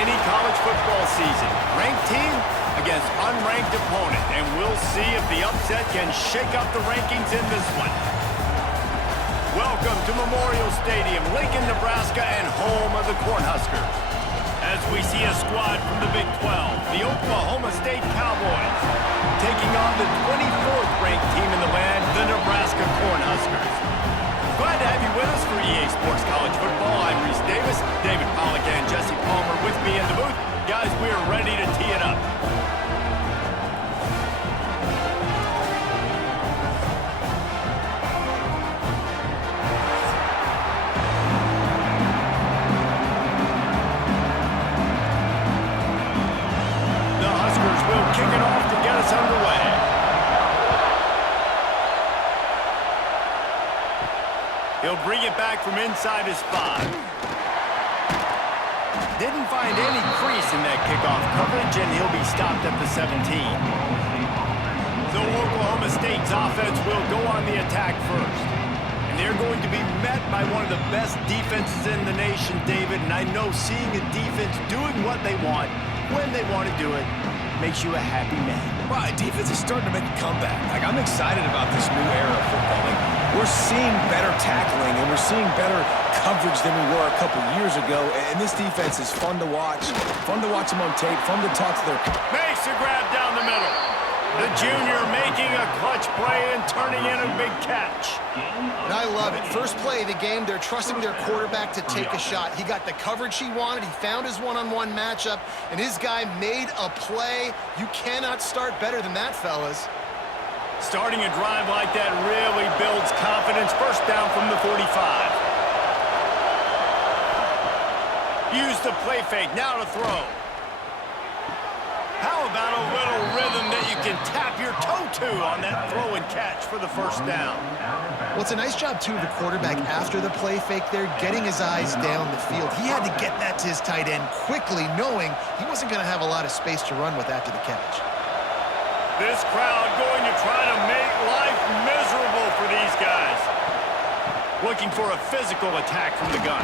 any college football season. Ranked team against unranked opponent, and we'll see if the upset can shake up the rankings in this one. Welcome to Memorial Stadium, Lincoln, Nebraska, and home of the Cornhuskers. As we see a squad from the Big 12, the Oklahoma State Cowboys, taking on the 24th ranked team in the land, the Nebraska Cornhuskers. Glad to have you with us for EA Sports College Football. I'm Reese Davis, David Pollack, and Jesse Palmer with me in the booth. Guys, we are ready to tee it up. Kick it off to get us underway. He'll bring it back from inside his 5. Didn't find any crease in that kickoff coverage, and he'll be stopped at the 17. So Oklahoma State's offense will go on the attack first. And they're going to be met by one of the best defenses in the nation, David. And I know seeing a defense doing what they want, when they want to do it, makes you a happy man. Right, defense is starting to make a comeback. I'm excited about this new era of football. We're seeing better tackling, and we're seeing better coverage than we were a couple years ago. And this defense is fun to watch them on tape, fun to talk to their... Makes a grab down the middle. The junior making a clutch play and turning in a big catch. And I love it. First play of the game, they're trusting their quarterback to take a shot. He got the coverage he wanted. He found his one-on-one matchup, and his guy made a play. You cannot start better than that, fellas. Starting a drive like that really builds confidence. First down from the 45. Use the play fake. Now to throw. How about a little rhythm that you can tap your toe to on that throw and catch for the first down? Well, it's a nice job, too, of the quarterback after the play fake there, getting his eyes down the field. He had to get that to his tight end quickly, knowing he wasn't going to have a lot of space to run with after the catch. This crowd going to try to make life miserable for these guys. Looking for a physical attack from the gun.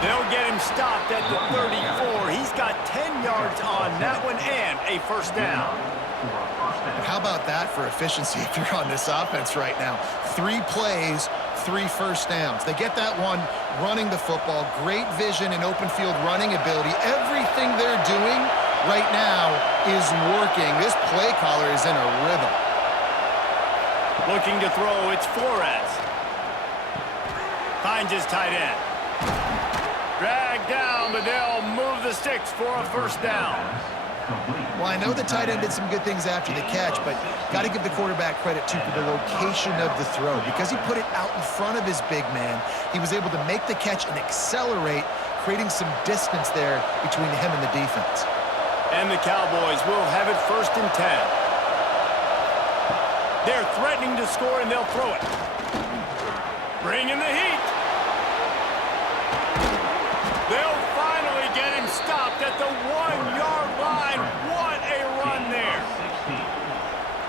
They'll get him stopped at the 34. He's got 10 yards on that one and a first down. How about that for efficiency if you're on this offense right now? 3 plays, 3 first downs. They get that one running the football. Great vision and open field running ability. Everything they're doing right now is working. This play caller is in a rhythm. Looking to throw, it's Flores. Finds his tight end. Drag down, but they'll move the sticks for a first down. Well, I know the tight end did some good things after the catch, but got to give the quarterback credit, too, for the location of the throw. Because he put it out in front of his big man, he was able to make the catch and accelerate, creating some distance there between him and the defense. And the Cowboys will have it first and 10. They're threatening to score, and they'll throw it. Bring in the heat. They'll finally get him stopped at the 1-yard line. What a run there.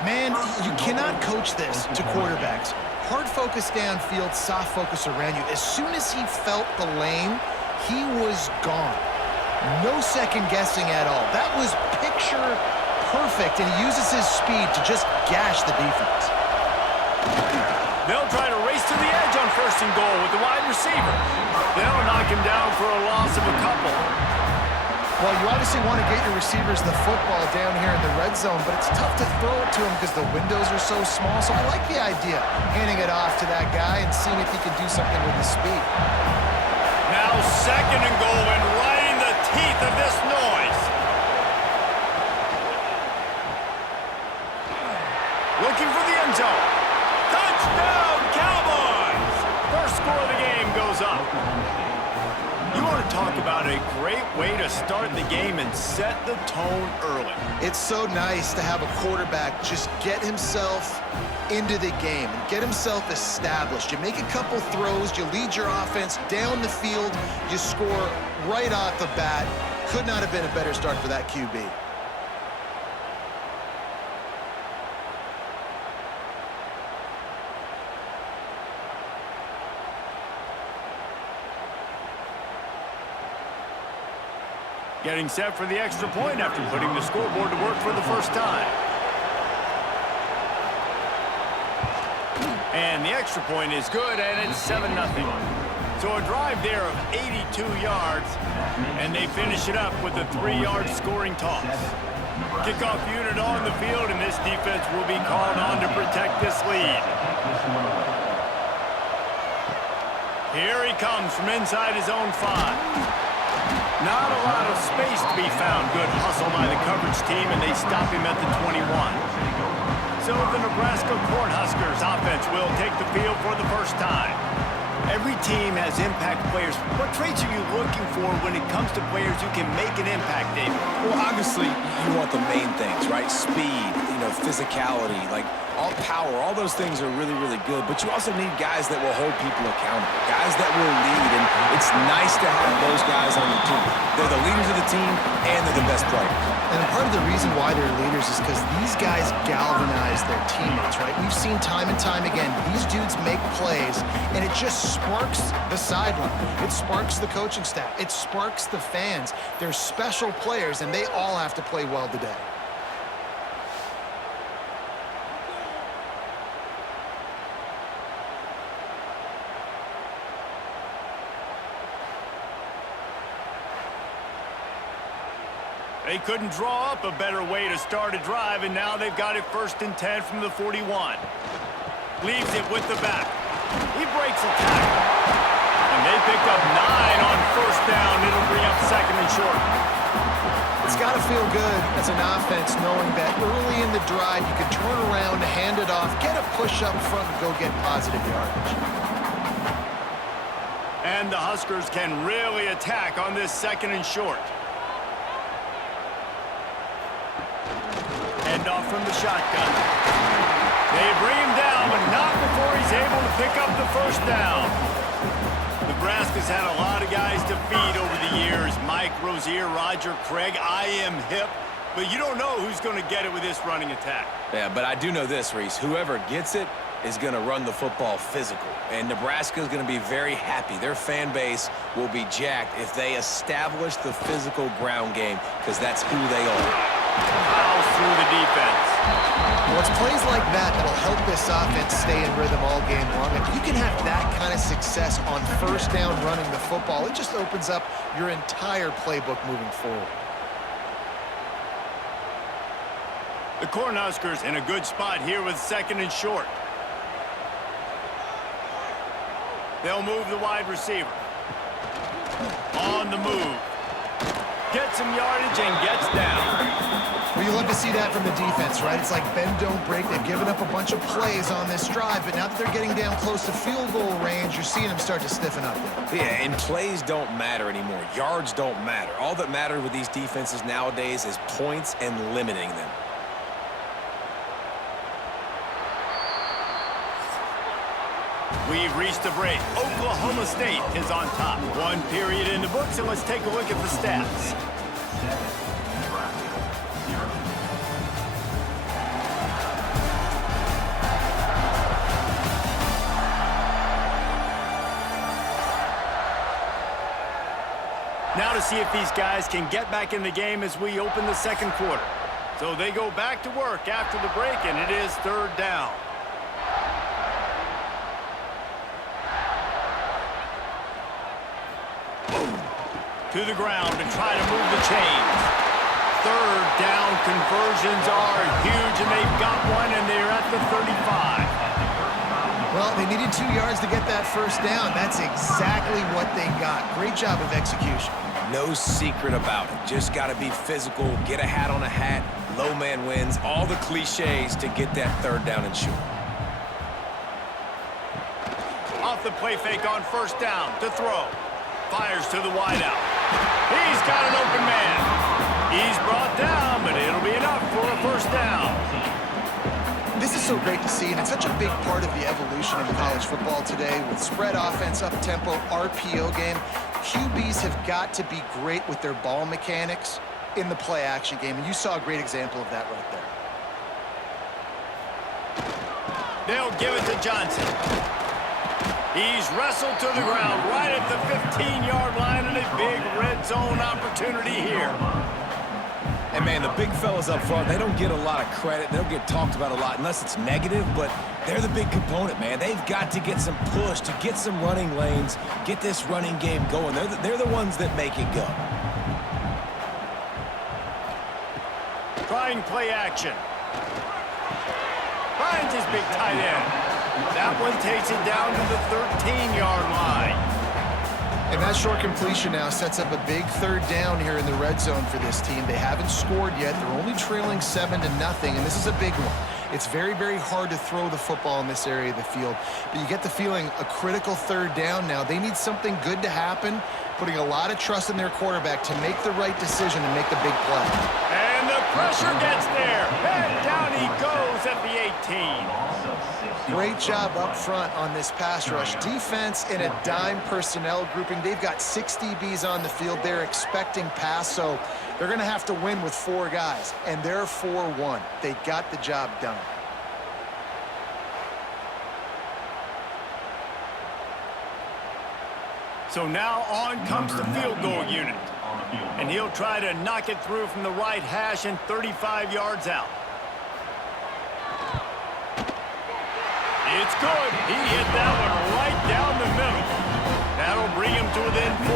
Man, you cannot coach this to quarterbacks. Hard focus downfield, soft focus around you. As soon as he felt the lane, he was gone. No second guessing at all. That was picture perfect, and he uses his speed to just gash the defense. They'll try to race to the edge on first and goal with the wide receiver. They'll knock him down for a loss of a couple. Well, you obviously want to get your receivers the football down here in the red zone, but it's tough to throw it to him because the windows are so small. So I like the idea, handing it off to that guy and seeing if he can do something with his speed. Now second and goal, and right in the teeth of this noise. Looking for the end zone. Touchdown, Cowboys! First score of the game goes up. You want to talk about a great way to start the game and set the tone early. It's so nice to have a quarterback just get himself into the game and get himself established. You make a couple throws, you lead your offense down the field, you score right off the bat. Could not have been a better start for that QB. Getting set for the extra point after putting the scoreboard to work for the first time. And the extra point is good, and it's 7-0. So a drive there of 82 yards, and they finish it up with a 3-yard scoring toss. Kickoff unit on the field, and this defense will be called on to protect this lead. Here he comes from inside his own 5. Not a lot of space to be found. Good hustle by the coverage team, and they stop him at the 21. So the Nebraska Cornhuskers offense will take the field for the first time. Every team has impact players. What traits are you looking for when it comes to players who can make an impact, David? Well, obviously, you want the main things, right? Speed, physicality, like all power, all those things are really, really good. But you also need guys that will hold people accountable, guys that will lead. And it's nice to have those guys on your team. They're the leaders of the team, and they're the best players. And part of the reason why they're leaders is because these guys galvanize their teammates, right? We've seen time and time again, these dudes make plays, and it just sparks the sideline. It sparks the coaching staff. It sparks the fans. They're special players, and they all have to play well today. They couldn't draw up a better way to start a drive, and now they've got it 1st and 10 from the 41. Leaves it with the back. He breaks a tackle. And they picked up 9 on 1st down. It'll bring up 2nd and short. It's got to feel good as an offense knowing that early in the drive you can turn around, hand it off, get a push up front, and go get positive yardage. And the Huskers can really attack on this 2nd and short. Off from the shotgun. They bring him down, but not before he's able to pick up the 1st down. Nebraska's had a lot of guys to feed over the years. Mike Rozier, Roger Craig, I am hip. But you don't know who's going to get it with this running attack. Yeah, but I do know this, Reese. Whoever gets it is going to run the football physical. And Nebraska is going to be very happy. Their fan base will be jacked if they establish the physical ground game, because that's who they are. Fouls through the defense. Well, it's plays like that that'll help this offense stay in rhythm all game long. If you can have that kind of success on 1st down running the football, it just opens up your entire playbook moving forward. The Cornhuskers in a good spot here with 2nd and short. They'll move the wide receiver. On the move. Gets some yardage and gets down. Well, you love to see that from the defense, right? It's like bend, don't break. They've given up a bunch of plays on this drive, but now that they're getting down close to field goal range, you're seeing them start to stiffen up there. Yeah, and plays don't matter anymore. Yards don't matter. All that matters with these defenses nowadays is points and limiting them. We've reached a break. Oklahoma State is on top. 1 period in the books, and let's take a look at the stats. Now to see if these guys can get back in the game as we open the 2nd quarter. So they go back to work after the break, and it is 3rd down. To the ground to try to move the chains. 3rd down conversions are huge, and they've got one, and they're at the 35. Well, they needed 2 yards to get that 1st down. That's exactly what they got. Great job of execution. No secret about it. Just got to be physical, get a hat on a hat, low man wins, all the cliches to get that 3rd down and short. Off the play fake on 1st down to throw. Fires to the wideout. He's got an open man. He's brought down, but it'll be enough for a 1st down. This is so great to see, and it's such a big part of the evolution of college football today with spread offense, up-tempo, RPO game. QBs have got to be great with their ball mechanics in the play-action game, and you saw a great example of that right there. They'll give it to Johnson. He's wrestled to the ground right at the 15-yard line, and a big red zone opportunity here. And, man, the big fellas up front, they don't get a lot of credit. They don't get talked about a lot unless it's negative, but they're the big component, man. They've got to get some push, to get some running lanes, get this running game going. They're the ones that make it go. Trying play action. Finds his big tight end. That one takes it down to the 13-yard line. And that short completion now sets up a big third down here in the red zone for this team. They haven't scored yet. They're only trailing 7-0, and this is a big one. It's very, very hard to throw the football in this area of the field, but you get the feeling a critical third down now. They need something good to happen, putting a lot of trust in their quarterback to make the right decision and make the big play. And the pressure gets there. And down he goes at the 18. Great job up front on this pass rush. Defense in a dime personnel grouping. They've got 6 DBs on the field. They're expecting pass, so they're going to have to win with 4 guys, and they're 4-1. They got the job done. So now on comes the field goal unit. And he'll try to knock it through from the right hash and 35 yards out. It's good. He hit that one right down the middle. That'll bring him to within 4.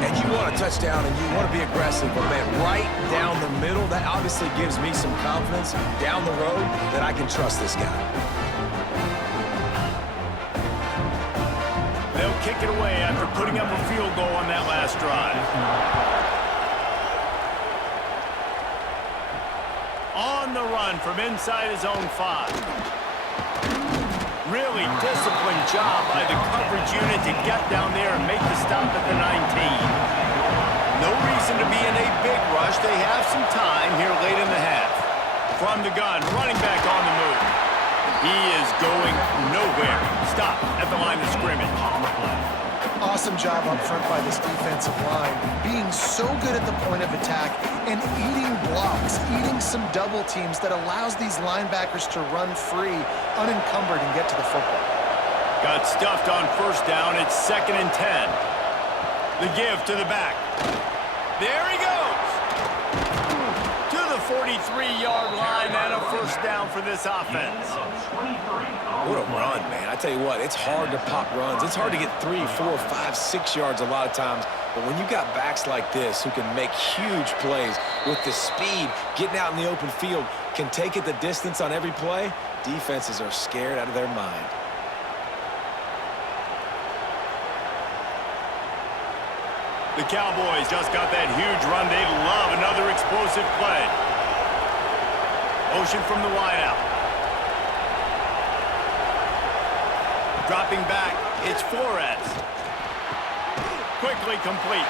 And you want a touchdown and you want to be aggressive, but, man, right down the middle, that obviously gives me some confidence down the road that I can trust this guy. They'll kick it away after putting up a field goal on that last drive. On the run from inside his own 5. Really disciplined job by the coverage unit to get down there and make the stop at the 19. No reason to be in a big rush. They have some time here late in the half. From the gun, running back on the move. He is going nowhere. Stop at the line of scrimmage. Awesome job up front by this defensive line, being so good at the point of attack and eating blocks, eating some double teams that allows these linebackers to run free, unencumbered, and get to the football. Got stuffed on first down. It's 2nd and 10. The give to the back. There he goes. To the 43-yard line and a first down for this offense. What a run, man. I tell you what, it's hard to pop runs. It's hard to get 3, 4, 5, 6 yards a lot of times. But when you got backs like this who can make huge plays with the speed, getting out in the open field, can take it the distance on every play, defenses are scared out of their mind. The Cowboys just got that huge run. They love another explosive play. Motion from the wideout. Dropping back, it's Flores. Quickly complete.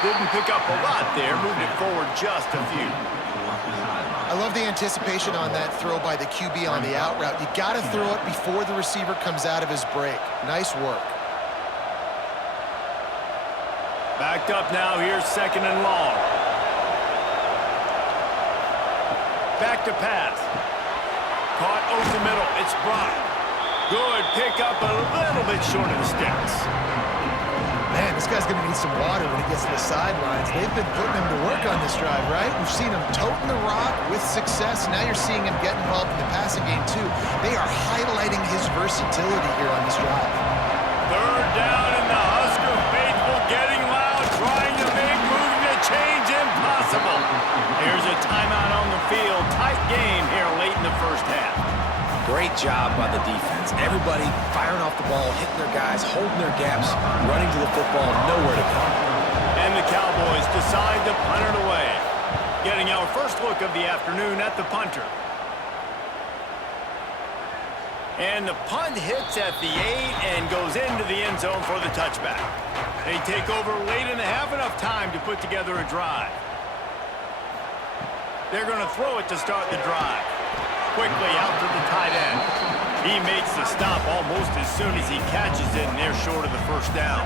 Didn't pick up a lot there, moved it forward just a few. I love the anticipation on that throw by the QB on the out route. You got to throw it before the receiver comes out of his break. Nice work. Backed up now, here's 2nd and long. Back to pass. Caught over the middle, it's Brock. Good pick up, a little bit short of the sticks. Man, this guy's going to need some water when he gets to the sidelines. They've been putting him to work on this drive, right? We've seen him toting the rock with success. Now you're seeing him get involved in the passing game, too. They are highlighting his versatility here on this drive. 3rd down, and the Husker faithful getting loud, trying to make moving the change impossible. Here's a timeout on the field. Tight game here late in the first half. Great job by the defense. Everybody firing off the ball, hitting their guys, holding their gaps, running to the football, nowhere to go. And the Cowboys decide to punt it away. Getting our first look of the afternoon at the punter. And the punt hits at the 8 and goes into the end zone for the touchback. They take over late in the half, enough time to put together a drive. They're going to throw it to start the drive. Quickly out to the tight end. He makes the stop almost as soon as he catches it, and they're short of the first down.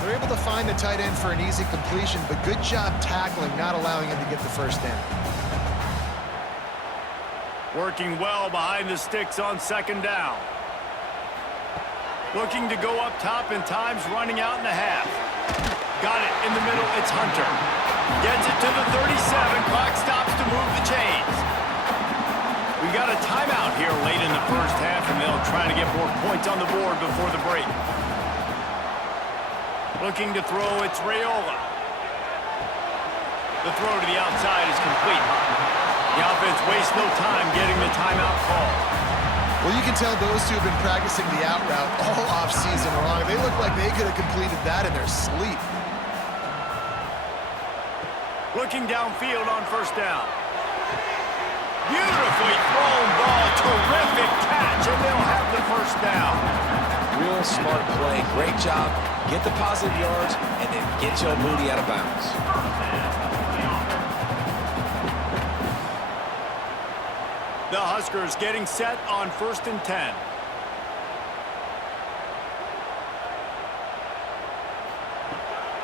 They're able to find the tight end for an easy completion, but good job tackling, not allowing him to get the first down. Working well behind the sticks on 2nd down. Looking to go up top, and time's running out in the half. Got it in the middle. It's Hunter. Gets it to the 37. Clock stops to move the chains. We got a timeout here late in the first half, and they'll try to get more points on the board before the break. Looking to throw, it's Raiola. The throw to the outside is complete. The offense wastes no time getting the timeout call. Well, you can tell those two have been practicing the out route all offseason long. They look like they could have completed that in their sleep. Looking downfield on first down. Beautifully thrown ball. Terrific catch, and they'll have the first down. Real smart play. Great job. Get the positive yards, and then get Joe Moody out of bounds. The Huskers getting set on 1st and 10.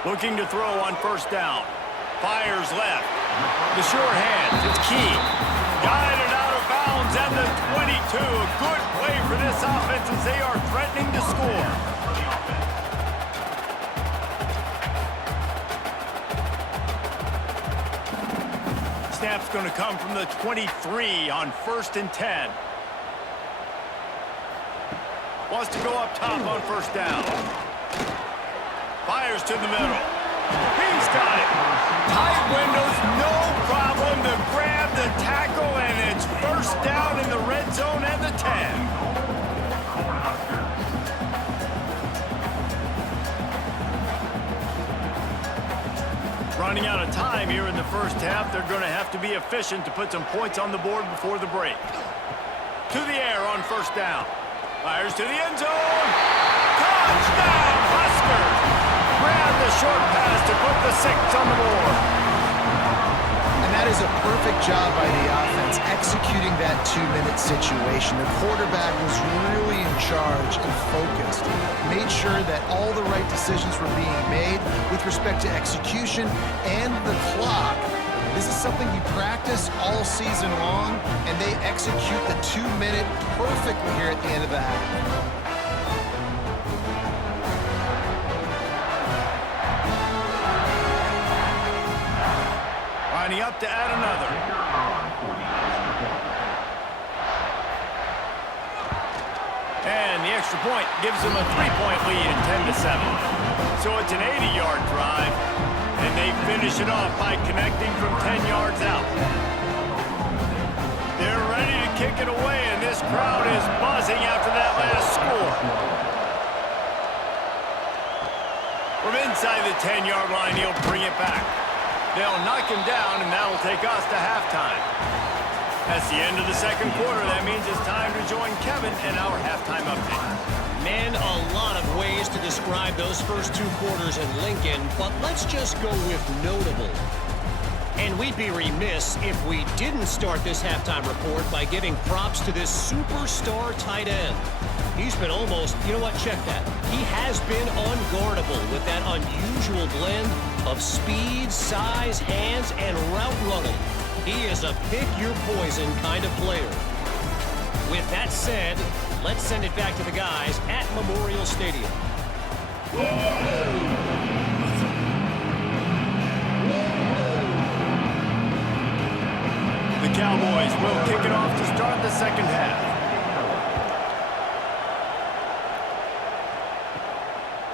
Looking to throw on first down. Fires left. The sure hands. It's Key. Guided out of bounds at the 22. A good play for this offense as they are threatening to score. Snap's going to come from the 23 on 1st and 10. Wants to go up top on first down. Fires to the middle. He's got it. Tight windows, no problem to grab the tackle, and it's first down in the red zone at the 10. Running out of time here in the first half. They're going to have to be efficient to put some points on the board before the break. To the air on first down. Fires to the end zone. Touchdown, Huskers! Grab the short pass to put the 6 on the board. And that is a perfect job by the offense executing that 2-minute situation. The quarterback was really in charge and focused. Made sure that all the right decisions were being made with respect to execution and the clock. This is something you practice all season long, and they execute the 2-minute perfectly here at the end of the half. Lining up to add another. And the extra point gives them a 3-point lead at 10-7. So it's an 80-yard drive, and they finish it off by connecting from 10 yards out. They're ready to kick it away, and this crowd is buzzing after that last score. From inside the 10-yard line, he'll bring it back. They'll knock him down, and that'll take us to halftime. That's the end of the second quarter. That means it's time to join Kevin in our halftime update. Man, a lot of ways to describe those first 2 quarters in Lincoln, but let's just go with notable. And we'd be remiss if we didn't start this halftime report by giving props to this superstar tight end. He's been almost, you know what, check that. He has been unguardable with that unusual blend of speed, size, hands, and route running. He is a pick-your-poison kind of player. With that said, let's send it back to the guys at Memorial Stadium. The Cowboys will kick it off to start the second half.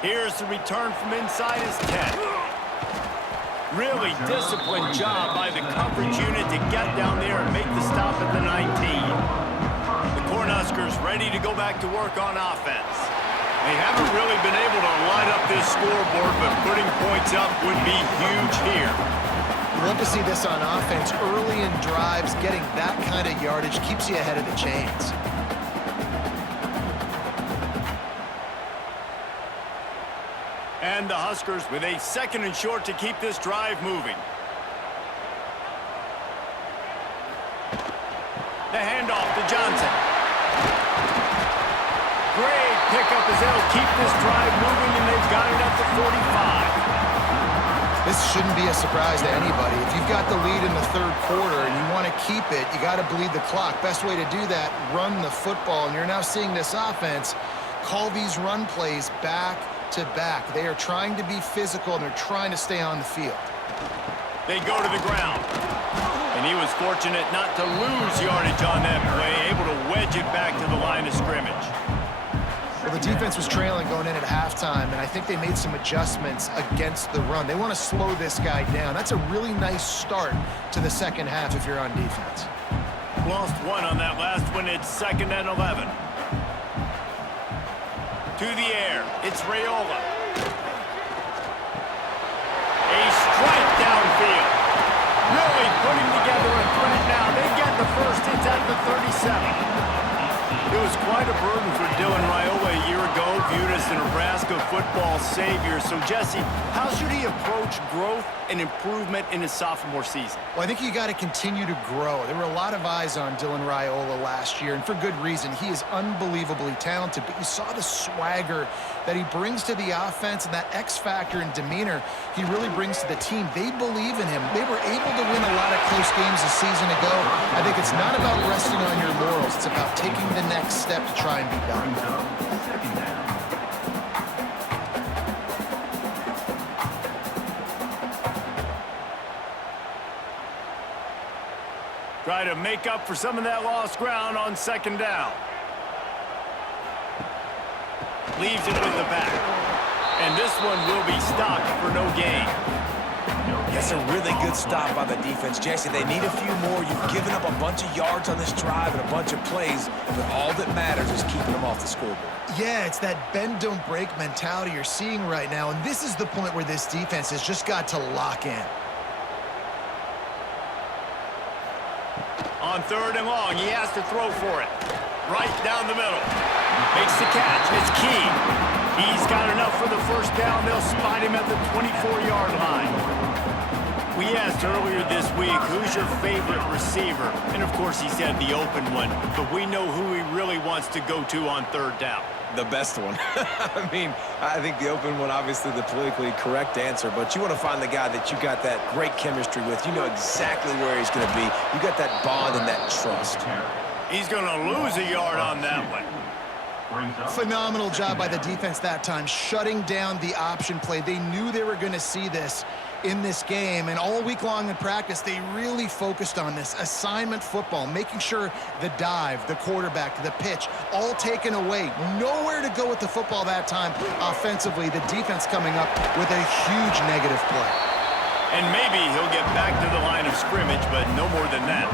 Here's the return from inside his 10. Really disciplined job by the coverage unit to get down there and make the stop at the 19. The Cornhuskers ready to go back to work on offense. They haven't really been able to light up this scoreboard, but putting points up would be huge here. Love to see this on offense. Early in drives, getting that kind of yardage keeps you ahead of the chains. And the Huskers with a 2nd and short to keep this drive moving. The handoff to Johnson. Great pickup as they'll keep this drive moving, and they've got it at the 45. This shouldn't be a surprise to anybody. If you've got the lead in the 3rd quarter and you want to keep it, you got to bleed the clock. Best way to do that, run the football. And you're now seeing this offense call these run plays back to back. They are trying to be physical, and they're trying to stay on the field. They go to the ground. And he was fortunate not to lose yardage on that play, able to wedge it back to the line of scrimmage. Well, the defense was trailing going in at halftime, and I think they made some adjustments against the run. They want to slow this guy down. That's a really nice start to the second half if you're on defense. Lost one on that last one. It's 2nd and 11. To the air. It's Raiola. A strike downfield. Really putting together a threat now. They get the first. It's at the 37. It was quite a burden for Dylan Raiola a year ago, viewed as the Nebraska football savior. So, Jesse, how should he approach growth and improvement in his sophomore season? Well, I think you got to continue to grow. There were a lot of eyes on Dylan Raiola last year, and for good reason. He is unbelievably talented, but you saw the swagger that he brings to the offense and that X factor and demeanor he really brings to the team. They believe in him. They were able to win a lot of close games a season ago. I think it's not about resting on your laurels. It's about taking the next step to try and be better. Try to make up for some of that lost ground on 2nd down. Leaves it with the back. And this one will be stopped for no gain. That's a really good stop by the defense, Jesse. They need a few more. You've given up a bunch of yards on this drive and a bunch of plays, but all that matters is keeping them off the scoreboard. Yeah, it's that bend, don't break mentality you're seeing right now, and this is the point where this defense has just got to lock in. On 3rd and long, he has to throw for it. Right down the middle. Makes the catch. It's key. He's got enough for the first down. They'll spot him at the 24-yard line. We asked earlier this week, who's your favorite receiver? And, of course, he said the open one. But we know who he really wants to go to on 3rd down. The best one. I mean, I think the open one, obviously the politically correct answer, but you want to find the guy that you got that great chemistry with. You know exactly where he's going to be. You got that bond and that trust. He's going to lose a yard on that one. Phenomenal job by the defense that time, shutting down the option play. They knew they were going to see this in this game, and all week long in practice, they really focused on this assignment football, making sure the dive, the quarterback, the pitch, all taken away. Nowhere to go with the football that time offensively. The defense coming up with a huge negative play. And maybe he'll get back to the line of scrimmage, but no more than that.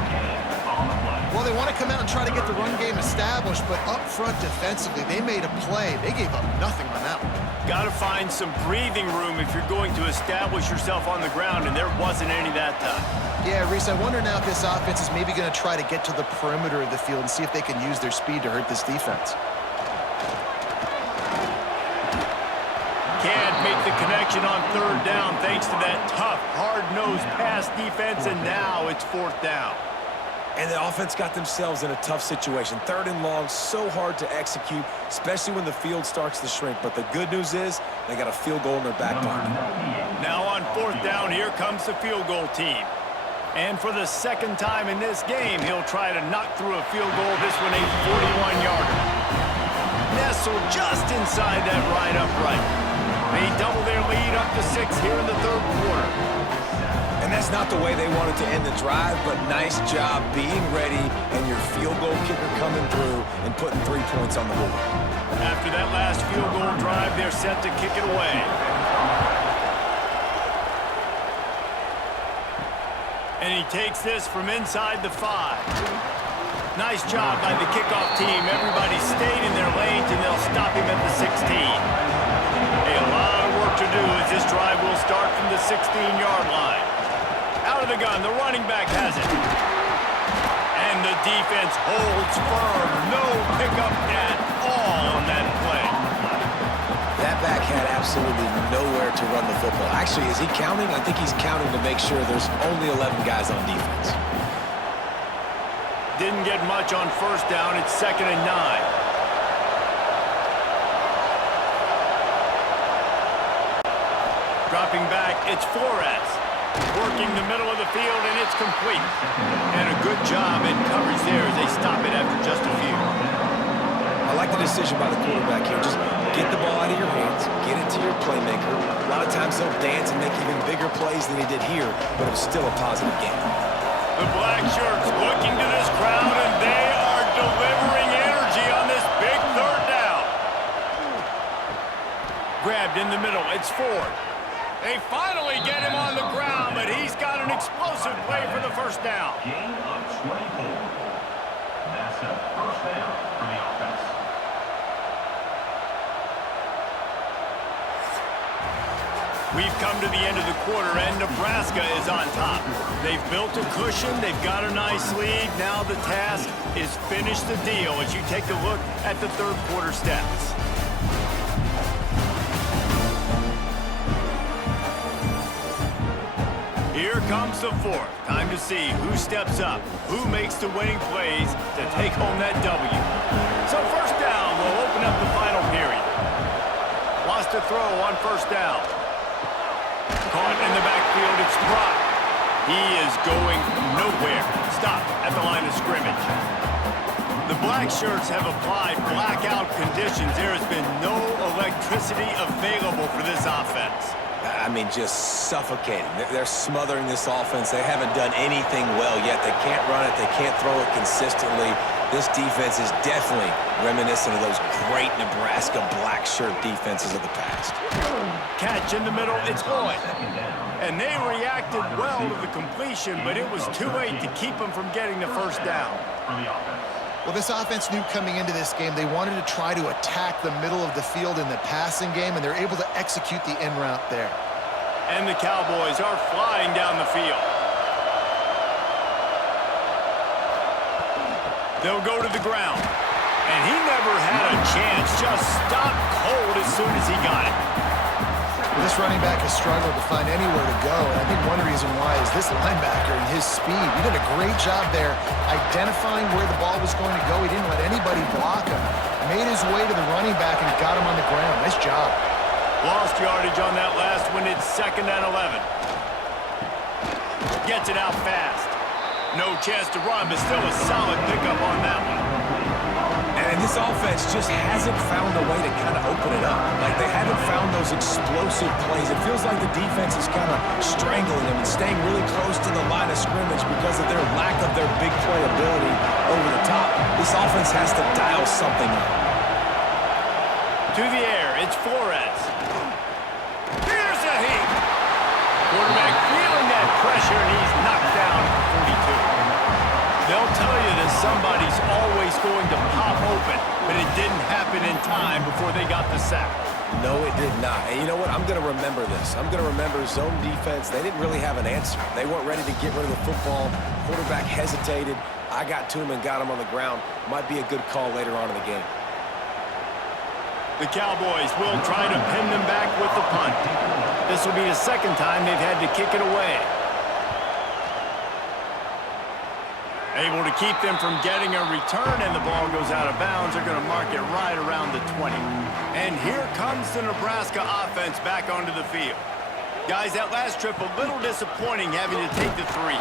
Well, they want to come out and try to get the run game established, but up front defensively, they made a play. They gave up nothing on that one. Got to find some breathing room if you're going to establish yourself on the ground, and there wasn't any that time. Yeah, Reese, I wonder now if this offense is maybe going to try to get to the perimeter of the field and see if they can use their speed to hurt this defense. Can't make the connection on 3rd down thanks to that tough, hard-nosed pass defense, and now it's 4th down. And the offense got themselves in a tough situation. 3rd and long, so hard to execute, especially when the field starts to shrink. But the good news is they got a field goal in their back pocket. Now on 4th down, here comes the field goal team. And for the 2nd time in this game, he'll try to knock through a field goal. This one a 41-yarder. Nestled just inside that right upright. They double their lead up to 6 here in the 3rd quarter. And that's not the way they wanted to end the drive, but nice job being ready and your field goal kicker coming through and putting 3 points on the board. After that last field goal drive, they're set to kick it away. And he takes this from inside the 5. Nice job by the kickoff team. Everybody stayed in their lanes, and they'll stop him at the 16. A lot of work to do as this drive will start from the 16-yard line. Out of the gun, the running back has it. And the defense holds firm. No pickup at all on that play. That back had absolutely nowhere to run the football. Actually, is he counting? I think he's counting to make sure there's only 11 guys on defense. Didn't get much on 1st down. It's 2nd and 9. Dropping back, it's Flores. Working the middle of the field, and it's complete. And a good job in coverage there as they stop it after just a few. I like the decision by the quarterback here. Just get the ball out of your hands, get it to your playmaker. A lot of times they'll dance and make even bigger plays than he did here, but it was still a positive game. The black shirts looking to this crowd, and they are delivering energy on this big third down. Grabbed in the middle. It's Ford. They finally get him on the ground, but he's got an explosive play for the first down. Gain of 24. That's a first down for the offense. We've come to the end of the quarter, and Nebraska is on top. They've built a cushion. They've got a nice lead. Now the task is finish the deal as you take a look at the third quarter stats. Here comes the fourth. Time to see who steps up, who makes the winning plays to take home that W. So first down will open up the final period. Lost a throw on first down. Caught in the backfield, it's Brock. He is going nowhere. Stop at the line of scrimmage. The black shirts have applied blackout conditions. There has been no electricity available for this offense. I mean, just suffocating. They're smothering this offense. They haven't done anything well yet. They can't run it. They can't throw it consistently. This defense is definitely reminiscent of those great Nebraska black shirt defenses of the past. Catch in the middle, it's Lloyd. And they reacted well to the completion, but it was too late to keep them from getting the first down. Well, this offense knew coming into this game they wanted to try to attack the middle of the field in the passing game, and they're able to execute the in route there. And the Cowboys are flying down the field. They'll go to the ground. And he never had a chance, just stopped cold as soon as he got it. Well, this running back has struggled to find anywhere to go, and I think one reason why is this linebacker and his speed. He did a great job there identifying where the ball was going to go. He didn't let anybody block him. Made his way to the running back and got him on the ground. Nice job. Lost yardage on that last one. It's 2nd and 11. Gets it out fast. No chance to run, but still a solid pickup on that one. And this offense just hasn't found a way to kind of open it up. Like, they haven't found those explosive plays. It feels like the defense is kind of strangling them and staying really close to the line of scrimmage because of their lack of their big play ability over the top. This offense has to dial something up. To the air, it's Flores. Here's a heat. Quarterback feeling that pressure, and he's knocked down at 42. They'll tell you that somebody's always going to pop open, but it didn't happen in time before they got the sack. No, it did not. And you know what? I'm going to remember this. I'm going to remember zone defense. They didn't really have an answer. They weren't ready to get rid of the football. Quarterback hesitated. I got to him and got him on the ground. Might be a good call later on in the game. The Cowboys will try to pin them back with the punt. This will be the second time they've had to kick it away. Able to keep them from getting a return, and the ball goes out of bounds. They're going to mark it right around the 20. And here comes the Nebraska offense back onto the field. Guys, that last trip, a little disappointing having to take the 3.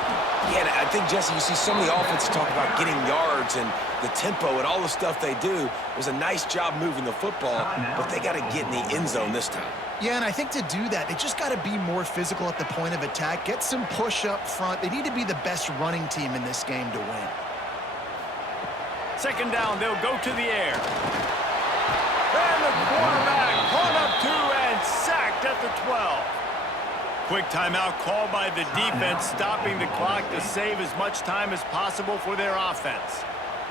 Yeah, and I think, Jesse, you see some of the offense talk about getting yards and the tempo and all the stuff they do. It was a nice job moving the football, but they got to get in the end zone this time. Yeah, and I think to do that, they just got to be more physical at the point of attack, get some push up front. They need to be the best running team in this game to win. Second down, they'll go to the air. And the quarterback pulled up 2 and sacked at the 12. Quick timeout called by the defense, stopping the clock to save as much time as possible for their offense.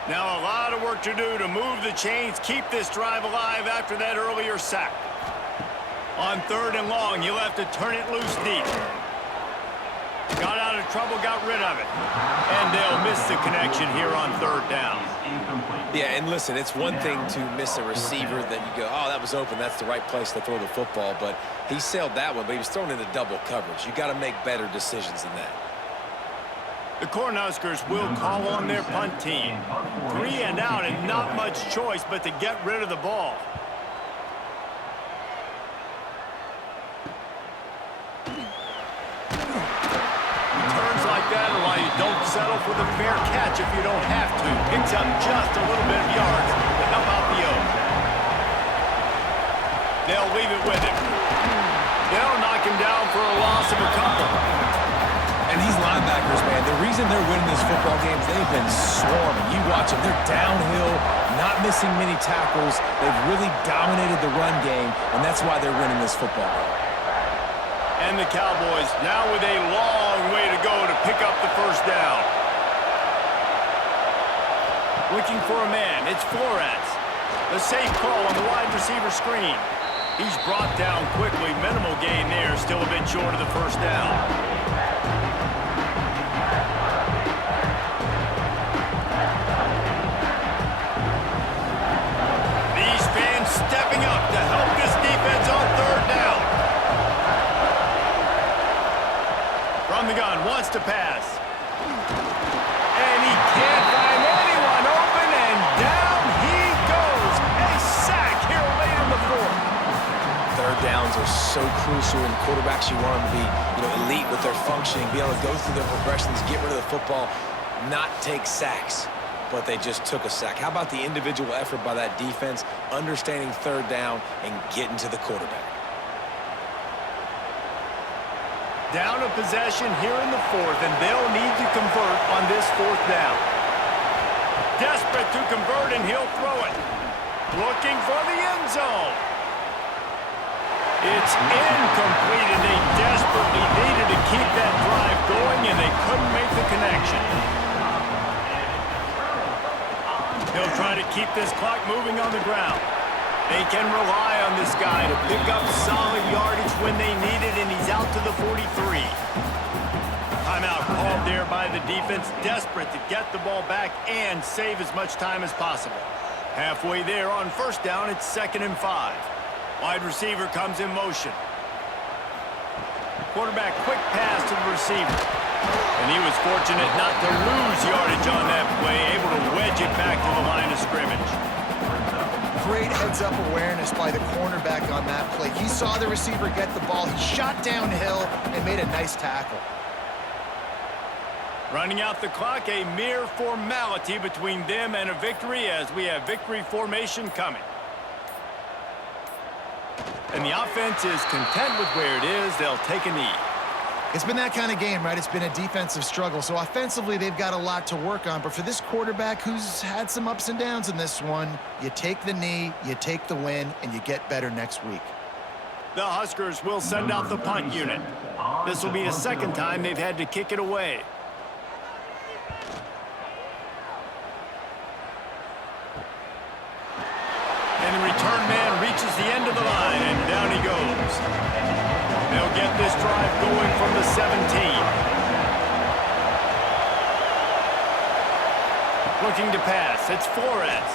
Now a lot of work to do to move the chains, keep this drive alive after that earlier sack. On 3rd and long, you'll have to turn it loose deep. Got out of trouble, got rid of it. And they'll miss the connection here on 3rd down. Yeah, and listen, it's one thing to miss a receiver that you go, oh, that was open, that's the right place to throw the football, but he sailed that one, but he was thrown into double coverage. You got to make better decisions than that. The Cornhuskers will call on their punt team. 3 and out, and not much choice but to get rid of the ball. Returns like that are why you don't settle for the fair catch if you don't have to. Picks up just a little bit of yards to help out the Oaks. They'll leave it with him. They'll knock him down for a loss of a couple. And these linebackers, man, the reason they're winning this football game is they've been swarming. You watch them. They're downhill, not missing many tackles. They've really dominated the run game, and that's why they're winning this football game. And the Cowboys now with a long way to go to pick up the first down. Looking for a man. It's Flores. The safe call on the wide receiver screen. He's brought down quickly. Minimal gain there. Still a bit short of the first down. These fans stepping up to help this defense on third down. From the gun, wants to pass. And he can't find anyone open, and down he goes. A sack here late in the fourth. Third downs are so crucial, and quarterbacks, you want them to be, elite with their functioning, be able to go through their progressions, get rid of the football, not take sacks. But they just took a sack. How about the individual effort by that defense, understanding third down and getting to the quarterback? Down a possession here in the fourth, and they'll need to convert on this fourth down. Desperate to convert, and he'll throw it. Looking for the end zone. It's incomplete, and they desperately needed to keep that drive going, and they couldn't make the connection. They'll try to keep this clock moving on the ground. They can rely on this guy to pick up solid yardage when they need it, and he's out to the 43. Timeout called there by the defense, desperate to get the ball back and save as much time as possible. Halfway there on first down, it's 2nd and 5. Wide receiver comes in motion. Quarterback quick pass to the receiver. And he was fortunate not to lose yardage on that play, able to wedge it back to the line of scrimmage. Great heads-up awareness by the cornerback on that play. He saw the receiver get the ball. He shot downhill and made a nice tackle. Running out the clock, a mere formality between them and a victory as we have victory formation coming. And the offense is content with where it is. They'll take a knee. It's been that kind of game, right? It's been a defensive struggle. So offensively, they've got a lot to work on. But for this quarterback who's had some ups and downs in this one, you take the knee, you take the win, and you get better next week. The Huskers will send out the punt unit. This will be the second time they've had to kick it away. And the return man reaches the end of the line, and down he goes. They'll get this drive going from the 17. Looking to pass. It's Flores.